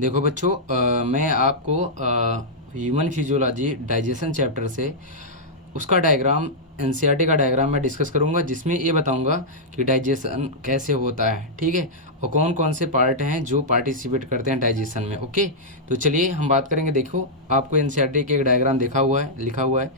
देखो बच्चों, मैं आपको ह्यूमन फिजियोलॉजी डाइजेशन चैप्टर से उसका डायग्राम एनसीईआरटी का डायग्राम मैं डिस्कस करूंगा, जिसमें ये बताऊंगा कि डाइजेशन कैसे होता है। ठीक है, और कौन कौन से पार्ट हैं जो पार्टिसिपेट करते हैं डाइजेशन में। ओके, तो चलिए हम बात करेंगे। देखो, आपको एनसीईआरटी के एक डायग्राम देखा हुआ है, लिखा हुआ है।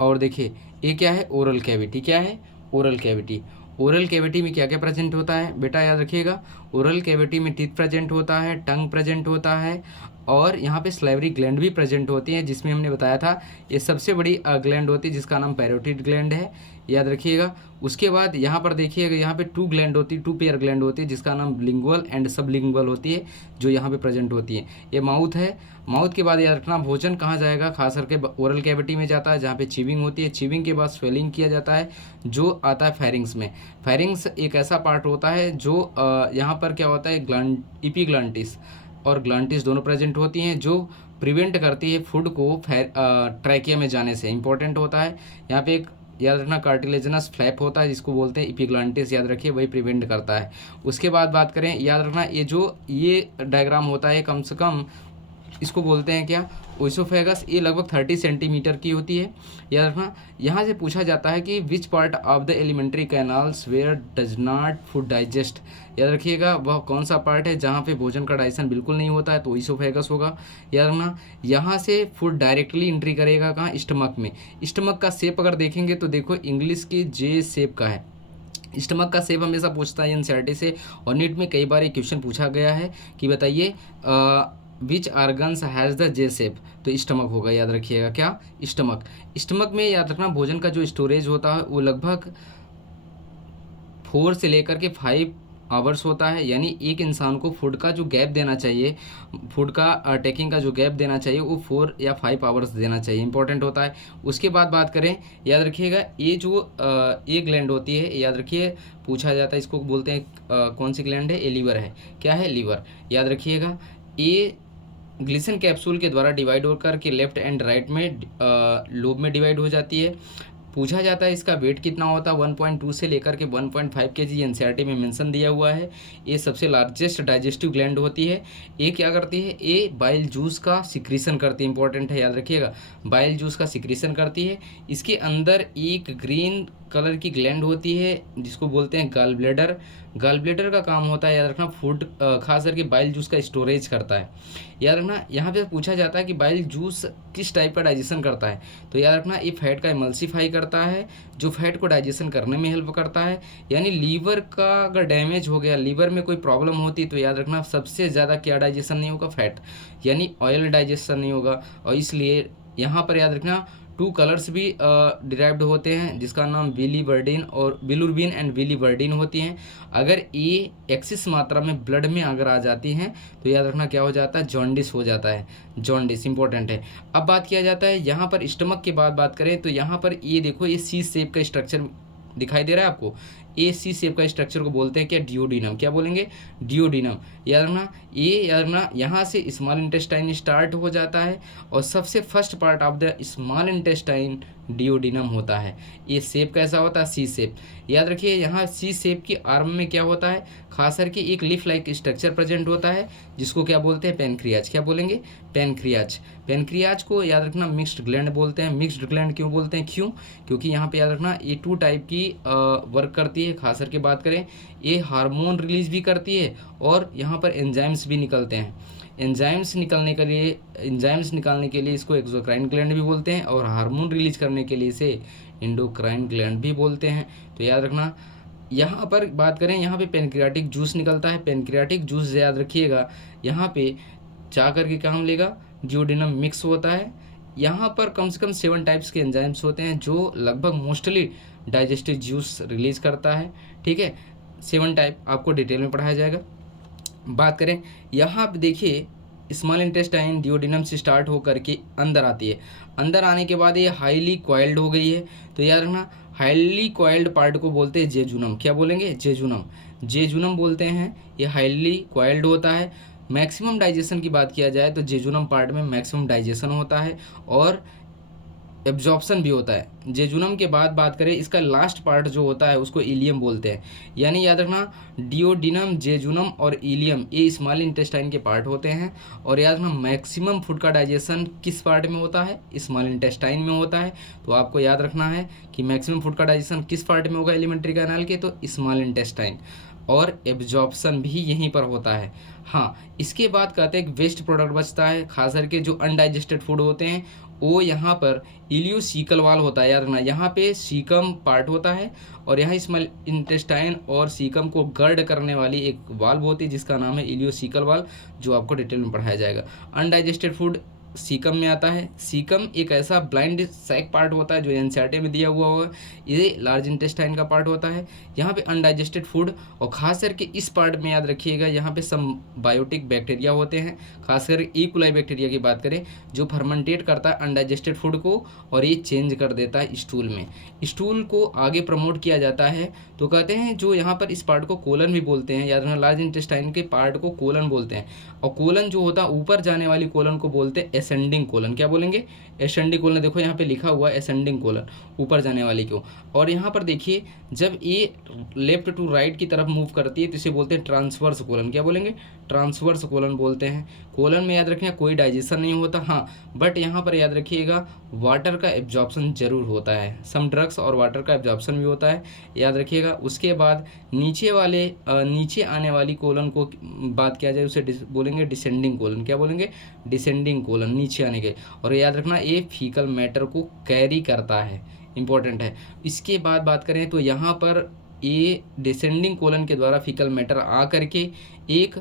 और देखिए, ये क्या है, ओरल कैविटी। क्या है, ओरल कैविटी। ओरल कैविटी में क्या क्या प्रेजेंट होता है बेटा, याद रखिएगा। ओरल कैविटी में टीथ प्रेजेंट होता है, टंग प्रेजेंट होता है, और यहाँ पे स्लाइवरी ग्लैंड भी प्रेजेंट होती है, जिसमें हमने बताया था ये सबसे बड़ी ग्लैंड होती है, जिसका नाम पैरोटिड ग्लैंड है, याद रखिएगा। उसके बाद यहाँ पर देखिएगा, यहाँ पे टू ग्लैंड होती है, टू पेयर ग्लैंड होती है, जिसका नाम लिंगुअल एंड सबलिंगुअल होती है, जो यहाँ पे प्रेजेंट होती है। ये माउथ है। माउथ के बाद याद रखना, भोजन कहाँ जाएगा, खास करके ओरल कैविटी में जाता है, जहाँ पे चीविंग होती है। चीविंग के बाद स्वेलिंग किया जाता है, जो आता है फेरिंग्स में। फेरिंग्स एक ऐसा पार्ट होता है जो यहाँ पर क्या होता है, इपीग्लांटिस और ग्लांटिस दोनों प्रेजेंट होती हैं, जो प्रिवेंट करती है फूड को ट्रैकिया में जाने से। इंपॉर्टेंट होता है। यहाँ पे एक याद रखना कार्टिलेजनस फ्लैप होता है, जिसको बोलते हैं इपीग्लांटिस, याद रखिए, वही प्रिवेंट करता है। उसके बाद बात करें, याद रखना, ये डायग्राम होता है कम से कम, इसको बोलते हैं क्या, ओइसोफेगस। ये लगभग 30 सेंटीमीटर की होती है, याद रखना। यहाँ से पूछा जाता है कि which part of the elementary canals where does not food digest. याद रखिएगा, वह कौन सा पार्ट है जहाँ पे भोजन का डाइजेशन बिल्कुल नहीं होता है, तो ओइसोफेगस होगा। याद रखना, यहाँ से फूड डायरेक्टली एंट्री करेगा कहाँ, स्टमक में। स्टमक का शेप अगर देखेंगे तो देखो, इंग्लिश की जे शेप का है। स्टमक का शेप हमेशा पूछता है एनसीईआरटी से, और नीट में कई बार ये क्वेश्चन पूछा गया है कि बताइए which organs has the J shape, तो स्टमक होगा, याद रखिएगा। क्या, स्टमक। स्टमक में याद रखना, भोजन का जो स्टोरेज होता है वो लगभग 4 से लेकर के 5 आवर्स होता है। यानी एक इंसान को फूड का जो गैप देना चाहिए, फूड का टेकिंग का जो गैप देना चाहिए, वो 4 या 5 आवर्स देना चाहिए। इंपॉर्टेंट होता है। उसके बाद बात करें, याद रखिएगा, ये जो ये ग्लैंड होती है, याद रखिए, पूछा जाता है, इसको बोलते हैं कौन सी ग्लैंड है, ये लीवर है। क्या है, लीवर, याद रखिएगा। ये ग्लिसन कैप्सूल के द्वारा डिवाइड होकर के लेफ्ट एंड राइट में लोब में डिवाइड हो जाती है। पूछा जाता है इसका वेट कितना होता है, 1.2 से लेकर के 1.5 kg एनसीईआरटी में मेंशन दिया हुआ है। ये सबसे लार्जेस्ट डाइजेस्टिव ग्लैंड होती है। ये क्या करती है, ये बाइल जूस का सिक्रीशन करती है। इंपॉर्टेंट है, याद रखिएगा, बाइल जूस का सिक्रीशन करती है। इसके अंदर एक ग्रीन कलर की ग्लैंड होती है, जिसको बोलते हैं गॉल ब्लैडर। गॉल ब्लैडर का काम होता है, याद रखना, फूड खास करके बाइल जूस का स्टोरेज करता है। याद रखना, यहाँ पे पूछा जाता है कि बाइल जूस किस टाइप का डाइजेशन करता है, तो याद रखना, ये फैट का इमल्सीफाई करता है, जो फैट को डाइजेशन करने में हेल्प करता है। यानी लीवर का अगर डैमेज हो गया, लीवर में कोई प्रॉब्लम होती, तो याद रखना, सबसे ज़्यादा क्या डाइजेशन नहीं होगा, फैट, यानी ऑयल डाइजेशन नहीं होगा। और इसलिए यहाँ पर याद रखना, 2 कलर्स भी डिराइव्ड होते हैं, जिसका नाम बिलीवर्डिन और बिलुर्बिन एंड बिलीवर्डिन होती हैं। अगर ये एक्सिस मात्रा में ब्लड में अगर आ जाती हैं, तो याद रखना क्या हो जाता है, जॉन्डिस हो जाता है। जॉन्डिस इंपॉर्टेंट है। अब बात किया जाता है यहाँ पर स्टमक के बाद बात करें, तो यहाँ पर ये देखो, ये सी शेप का स्ट्रक्चर दिखाई दे रहा है आपको। ए सी शेप का स्ट्रक्चर को बोलते हैं क्या, डियोडिनम। क्या बोलेंगे, डियोडिनम। याद रखना, ये याद रखना, यहाँ से स्मॉल इंटेस्टाइन स्टार्ट हो जाता है, और सबसे first part of the small intestine duodenum होता है। ये शेप कैसा होता है, सी शेप। याद रखिए, यहाँ सी शेप की आर्म में क्या होता है, खास करके एक लीफ लाइक स्ट्रक्चर प्रेजेंट होता है, जिसको क्या बोलते हैं, पेनक्रियाज। क्या बोलेंगे, पेनक्रियाज। पेनक्रियाज को याद रखना मिक्स्ड ग्लैंड बोलते हैं। मिक्स्ड ग्लैंड क्यों बोलते हैं, क्यों, क्योंकि यहाँ पे याद रखना, ये 2 टाइप की वर्क करती है। खास करके बात करें, ये हार्मोन रिलीज भी करती है, और यहाँ पर एंजाइम्स भी निकलते हैं। एंजाइम्स निकालने के लिए इसको एक्सोक्राइन ग्लैंड भी बोलते हैं, और हार्मोन रिलीज करने के लिए इसे एंडोक्राइन ग्लैंड भी बोलते हैं। तो याद रखना, यहाँ पर बात करें, यहाँ पे पेनक्रियाटिक जूस निकलता है। पेनक्रियाटिक जूस याद रखिएगा, यहाँ पे जा करके काम लेगा, जियोडिनम मिक्स होता है। यहाँ पर कम से कम 7 टाइप्स के एंजाइम्स होते हैं, जो लगभग मोस्टली डाइजेस्टिव जूस रिलीज करता है। ठीक है, 7 टाइप आपको डिटेल में पढ़ाया जाएगा। बात करें, यहाँ पे देखिए, स्मॉल इंटेस्टाइन डियोडिनम से स्टार्ट होकर के अंदर आती है। अंदर आने के बाद ये हाईली कॉइल्ड हो गई है, तो याद रखना, हाईली कॉइल्ड पार्ट को बोलते हैं जेजुनम। क्या बोलेंगे, जेजुनम। जेजुनम बोलते हैं, ये हाईली कॉइल्ड होता है। मैक्सिमम डाइजेशन की बात किया जाए तो जेजुनम पार्ट में मैक्सिमम डाइजेशन होता है, और एब्जॉर्प्शन भी होता है। जेजुनम के बाद बात करें, इसका लास्ट पार्ट जो होता है उसको इलियम बोलते हैं। यानी याद रखना, डिओडिनम, जेजुनम और इलियम ये स्मॉल इंटेस्टाइन के पार्ट होते हैं। और याद रखना, मैक्सिमम फूड का डाइजेशन किस पार्ट में होता है? स्मॉल इंटेस्टाइन में होता है। तो आपको याद रखना है कि मैक्सिमम फूड का डाइजेशन किस पार्ट में होगा एलिमेंट्री कैनाल के? तो स्मॉल इंटेस्टाइन। और एब्जॉर्प्शन भी यहीं पर होता है। हाँ, इसके बाद कहते हैं वेस्ट प्रोडक्ट बचता है, खास करके जो अनडाइजेस्टेड फूड होते हैं वो यहाँ पर इलियोसीकल वाल होता है। याद रखना, यहाँ पे सीकम पार्ट होता है और यहाँ स्मॉल इंटेस्टाइन और सीकम को गर्ड करने वाली एक वाल्व होती है जिसका नाम है इलियोसीकल वाल्व, जो आपको डिटेल में पढ़ाया जाएगा। अनडाइजेस्टेड फूड सीकम में आता है। सीकम एक ऐसा ब्लाइंड सैक पार्ट होता है जो एनसीईआरटी में दिया हुआ होगा, ये लार्ज इंटेस्टाइन का पार्ट होता है। यहाँ पे अनडाइजेस्टेड फूड, और खास करके इस पार्ट में याद रखिएगा यहाँ पे सम बायोटिक बैक्टीरिया होते हैं, खासकर ई कोलाई बैक्टीरिया की बात करें, जो फर्मेंटेट करता है अनडाइजेस्टेड फूड को और ये चेंज कर देता है स्टूल में। स्टूल को आगे प्रमोट किया जाता है। तो कहते हैं जो यहाँ पर इस पार्ट को कोलन भी बोलते हैं। याद रखना, लार्ज इंटेस्टाइन के पार्ट को कोलन बोलते हैं, और कोलन जो होता है ऊपर जाने वाली कोलन को बोलते हैं एसेंडिंग कोलन। क्या बोलेंगे? Ascending colon. देखो यहाँ पे लिखा हुआ है एसेंडिंग कोलन, ऊपर जाने वाली को। और यहाँ पर देखिए, जब ये लेफ्ट टू राइट की तरफ मूव करती है तो इसे बोलते हैं ट्रांसवर्स कोलन। क्या बोलेंगे? ट्रांसवर्स कोलन बोलते हैं। कोलन में याद रखिए कोई डाइजेशन नहीं होता, हाँ, बट यहाँ पर याद रखिएगा वाटर का एब्जॉर्प्शन जरूर होता है। सम ड्रग्स और वाटर का एब्जॉर्प्शन भी होता है, याद रखिएगा। उसके बाद नीचे आने वाली कोलन को बात किया जाए उसे बोलेंगे डिसेंडिंग कोलन। क्या बोलेंगे? डिसेंडिंग कोलन, नीचे आने के। और याद रखना, ये फीकल मैटर को कैरी करता है, इंपॉर्टेंट है। इसके बाद बात करें तो यहाँ पर ये डिसेंडिंग कोलन के द्वारा फीकल मैटर आ करके एक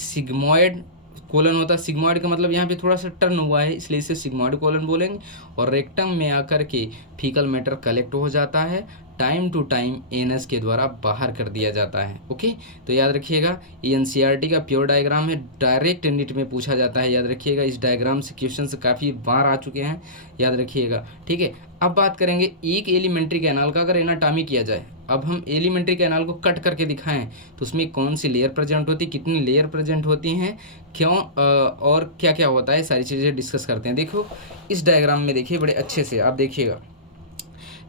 सिग्मॉइड कोलन होता है। सिग्मॉइड का मतलब यहाँ पे थोड़ा सा टर्न हुआ है इसलिए इसे सिग्मॉइड कोलन बोलेंगे। और रेक्टम में आकर के फीकल मैटर कलेक्ट हो जाता है, टाइम टू टाइम एनस के द्वारा बाहर कर दिया जाता है। ओके, तो याद रखिएगा ये एनसीईआरटी का प्योर डायग्राम है, डायरेक्ट नीट में पूछा जाता है। याद रखिएगा, इस डायग्राम से क्वेश्चन काफ़ी बार आ चुके हैं, याद रखिएगा। ठीक है, अब बात करेंगे एक एलिमेंट्री कैनाल का अगर एनाटॉमी किया जाए। अब हम एलिमेंट्री कैनाल को कट करके दिखाएं तो उसमें कौन सी लेयर प्रेजेंट होती है, कितनी लेयर प्रेजेंट होती हैं, क्यों और क्या क्या होता है, सारी चीज़ें डिस्कस करते हैं। देखो इस डायग्राम में देखिए बड़े अच्छे से आप देखिएगा।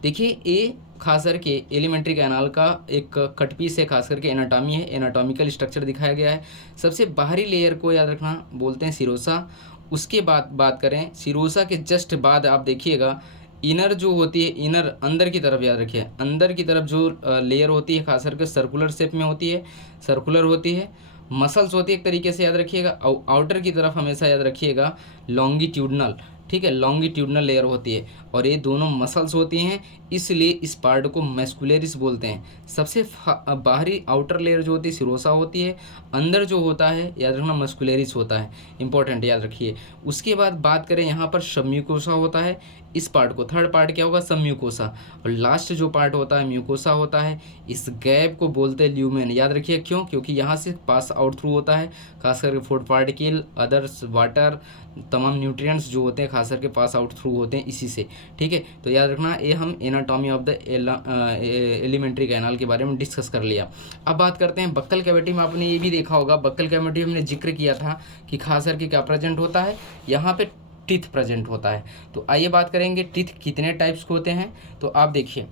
देखिए ये खास करके एलिमेंट्री कैनाल का एक कट पीस है, खास करके एनाटॉमी है, एनाटॉमिकल स्ट्रक्चर दिखाया गया है। सबसे बाहरी लेयर को याद रखना बोलते हैं सिरोसा। उसके बाद बात करें सिरोसा के जस्ट बाद आप देखिएगा इनर जो होती है, इनर अंदर की तरफ, याद रखिए अंदर की तरफ जो लेयर होती है खास करके सर्कुलर शेप में होती है, सर्कुलर होती है। मसल्स होती है एक तरीके से, याद रखिएगा। आउटर की तरफ हमेशा याद रखिएगा लॉन्गिट्यूडनल, ठीक है, लॉन्गिट्यूडनल लेयर होती है और ये दोनों मसल्स होती हैं, इसलिए इस पार्ट को मैस्कुलरिस बोलते हैं। सबसे बाहरी आउटर लेयर जो होती है सिरोसा होती है, अंदर जो होता है याद रखना मस्कुलरिस होता है, इंपॉर्टेंट याद रखिए। उसके बाद बात करें यहाँ पर सबम्यूकोसा होता है, इस पार्ट को थर्ड पार्ट क्या होगा? सबम्यूकोसा। और लास्ट जो पार्ट होता है म्यूकोसा होता है। इस गैप को बोलते हैं ल्यूमेन, याद रखिए क्यों? क्योंकि यहाँ से पास आउट थ्रू होता है, खास करके फूड पार्टिकल, अदर्स, वाटर, तमाम न्यूट्रिएंट्स जो होते हैं खास करके पास आउट थ्रू होते हैं इसी से। ठीक है, तो याद रखना ये हम anatomy of the alimentary canal के बारे में डिस्कस कर लिया। अब बात करते हैं बक्कल कैविटी में। आपने ये भी देखा होगा, बक्कल कैविटी हमने जिक्र किया था कि खास करके क्या प्रेजेंट होता है, यहाँ पे टीथ प्रेजेंट होता है। तो आइए बात करेंगे टीथ कितने टाइप्स के होते हैं। तो आप देखिए,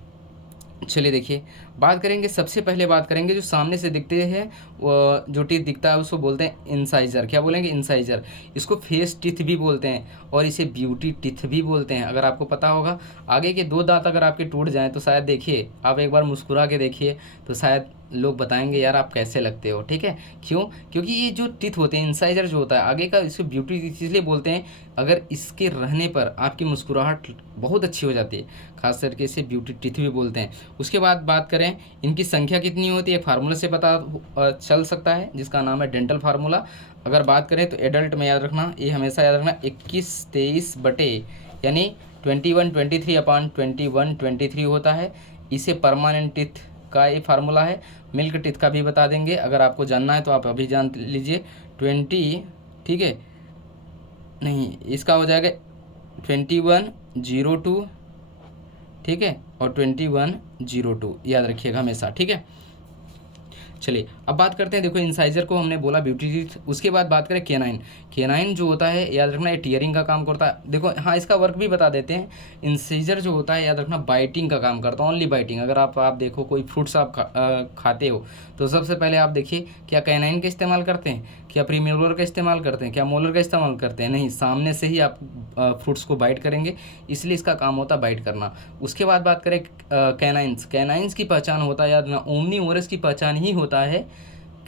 चलिए देखिए बात करेंगे। सबसे पहले बात करेंगे जो सामने से दिखते हैं, जो टीथ दिखता है उसको बोलते हैं इंसाइजर। क्या बोलेंगे? इंसाइजर। इसको फेस टीथ भी बोलते हैं और इसे ब्यूटी टीथ भी बोलते हैं। अगर आपको पता होगा, आगे के 2 दांत अगर आपके टूट जाएं तो शायद देखिए, आप एक बार मुस्कुरा के देखिए तो शायद लोग बताएंगे यार आप कैसे लगते हो। ठीक है, क्यों? क्योंकि ये जो टीथ होते हैं, इंसाइजर जो होता है आगे का, इसको ब्यूटी टीथ इसलिए बोलते हैं। अगर इसके रहने पर आपकी मुस्कुराहट बहुत अच्छी हो जाती है, खास करके इसे ब्यूटी टीथ भी बोलते हैं। उसके बाद बात करें इनकी संख्या कितनी होती है, फार्मूला से पता चल सकता है जिसका नाम है डेंटल फार्मूला। अगर बात करें तो एडल्ट में याद रखना, ये हमेशा याद रखना 21-23 बटे यानी 21-23/21-23 होता है। इसे परमानेंट टीथ का ये फार्मूला है। मिल्क टीथ का भी बता देंगे, अगर आपको जानना है तो आप अभी जान लीजिए। 20, ठीक है, नहीं इसका हो जाएगा 2102, ठीक है, और 2102 याद रखिएगा हमेशा। ठीक है, चलिए अब बात करते हैं, देखो इंसाइजर को हमने बोला ब्यूटी टीथ, उसके बाद बात करें केनाइन। केनाइन जो होता है याद रखना ये टीयरिंग का काम करता है। देखो हाँ इसका वर्क भी बता देते हैं। इंसाइजर जो होता है याद रखना बाइटिंग का काम करता है, ओनली बाइटिंग। अगर आप देखो कोई फ्रूट्स आप खाते हो तो सबसे पहले आप देखिए क्या कैनाइन का इस्तेमाल करते हैं, क्या प्रीमोलर का इस्तेमाल करते हैं, क्या मोलर का इस्तेमाल करते हैं? नहीं, सामने से ही आप फ्रूट्स को बाइट करेंगे, इसलिए इसका काम होता है बाइट करना। उसके बाद बात करें कैनाइंस। कैनाइंस की पहचान होता है याद रखना, ओमनीवोरस की पहचान ही होता है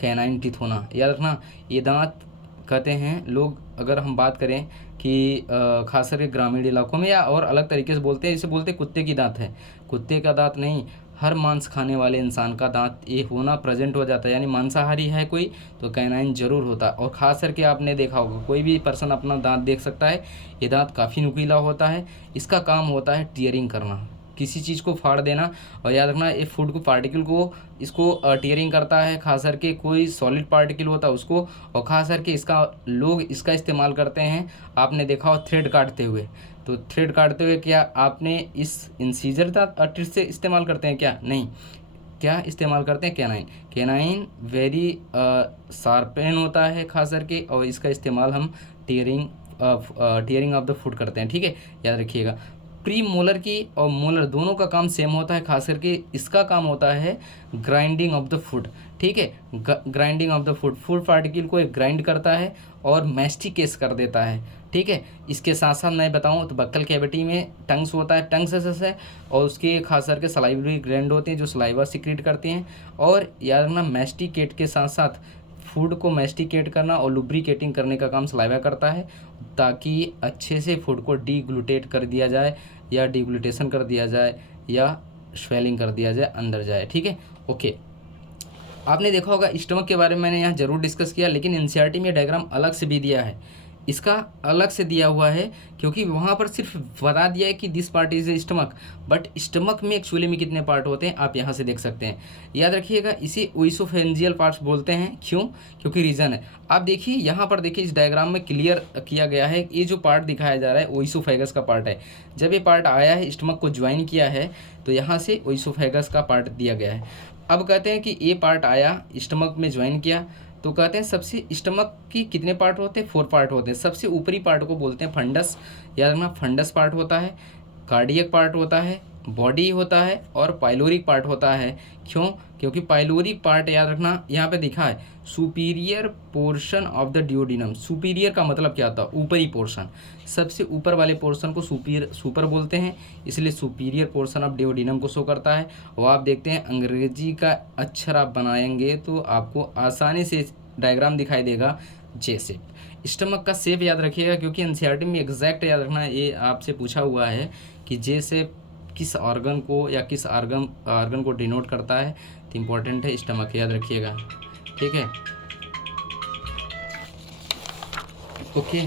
कैनाइन टीथ होना। याद रखना ये दांत कहते हैं लोग, अगर हम बात करें कि खास करके ग्रामीण इलाकों में या और अलग तरीके से बोलते हैं, इसे बोलते हैं कुत्ते की दांत है। कुत्ते का दांत नहीं, हर मांस खाने वाले इंसान का दांत ये होना प्रेजेंट हो जाता है, यानी मांसाहारी है कोई तो कैनाइन जरूर होता है। और ख़ास करके आपने देखा होगा कोई भी पर्सन अपना दांत देख सकता है, ये दांत काफ़ी नुकीला होता है, इसका काम होता है टीयरिंग करना, किसी चीज़ को फाड़ देना। और याद रखना ये फूड को पार्टिकल को इसको टीयरिंग करता है, खास करके कोई सॉलिड पार्टिकल होता है उसको। और खास करके इसका लोग इसका इस्तेमाल करते हैं, आपने देखा हो थ्रेड काटते हुए, तो थ्रेड काटते हुए क्या आपने इस इंसीजर टिप से इस्तेमाल करते हैं क्या? नहीं, क्या इस्तेमाल करते हैं? कैनाइन। कैनाइन वेरी शार्पेन होता है खास करके, और इसका इस्तेमाल हम टीयरिंग ऑफ द फूड करते हैं। ठीक है, याद रखिएगा। प्री मोलर की और मोलर दोनों का काम सेम होता है, खास करके इसका काम होता है ग्राइंडिंग ऑफ द फूड। ठीक है, grinding of the food, food particle को ग्राइंड करता है और मैस्टिकेस कर देता है। ठीक है, इसके साथ साथ मैं बताऊं तो बक्कल कैविटी में टंग्स होता है, टंग्स है, और उसके खास करके सलाइवरी ग्लैंड होते हैं जो सलाइवा सिक्रीट करते हैं। और याद रखना मैस्टिकेट के साथ साथ फूड को मैस्टिकेट करना और लुब्रिकेटिंग करने का काम सलाइवा करता है, ताकि अच्छे से फूड को डीग्लूटेट कर दिया जाए या डिग्लूटेशन कर दिया जाए या स्वेलिंग कर दिया जाए, अंदर जाए। ठीक है, ओके। आपने देखा होगा स्टमक के बारे में मैंने यहाँ जरूर डिस्कस किया, लेकिन एनसीईआरटी में डायग्राम अलग से भी दिया है, इसका अलग से दिया हुआ है, क्योंकि वहाँ पर सिर्फ बता दिया है कि this part is a stomach, but stomach में एक्चुअली में कितने पार्ट होते हैं आप यहाँ से देख सकते हैं। याद रखिएगा इसे ओइसोफेंजियल पार्ट्स बोलते हैं। क्यों? क्योंकि रीज़न है, आप देखिए यहाँ पर देखिए इस डायग्राम में क्लियर किया गया है, ये जो पार्ट दिखाया जा रहा है ओइसोफेगस का पार्ट है। जब ये पार्ट आया है स्टमक को ज्वाइन किया है तो यहाँ से ओइसोफेगस का पार्ट दिया गया है। अब कहते हैं कि ये पार्ट आया स्टमक में ज्वाइन किया, तो कहते हैं सबसे स्टमक की कितने पार्ट होते हैं? 4 पार्ट होते हैं। सबसे ऊपरी पार्ट को बोलते हैं फंडस, याद रखना फंडस पार्ट होता है, कार्डियक पार्ट होता है, बॉडी होता है और पाइलोरिक पार्ट होता है। क्यों? क्योंकि पाइलोरिक पार्ट याद रखना यहाँ पे दिखा है superior portion of the duodenum. Superior का मतलब क्या होता है? ऊपरी पोर्शन, सबसे ऊपर वाले पोर्शन को सुपर बोलते हैं, इसलिए सुपीरियर पोर्शन ऑफ डिओडिनम को शो करता है। और आप देखते हैं अंग्रेजी का अक्षर आप बनाएंगे तो आपको आसानी से डायग्राम दिखाई देगा जे शेप। स्टमक का शेप याद रखिएगा, क्योंकि एनसीईआरटी में एग्जैक्ट याद रखना, ये आपसे पूछा हुआ है कि जे शेप किस ऑर्गन को या किस ऑर्गन को डिनोट करता है, तो इम्पोर्टेंट है स्टमक, याद रखिएगा। ठीक है, ओके।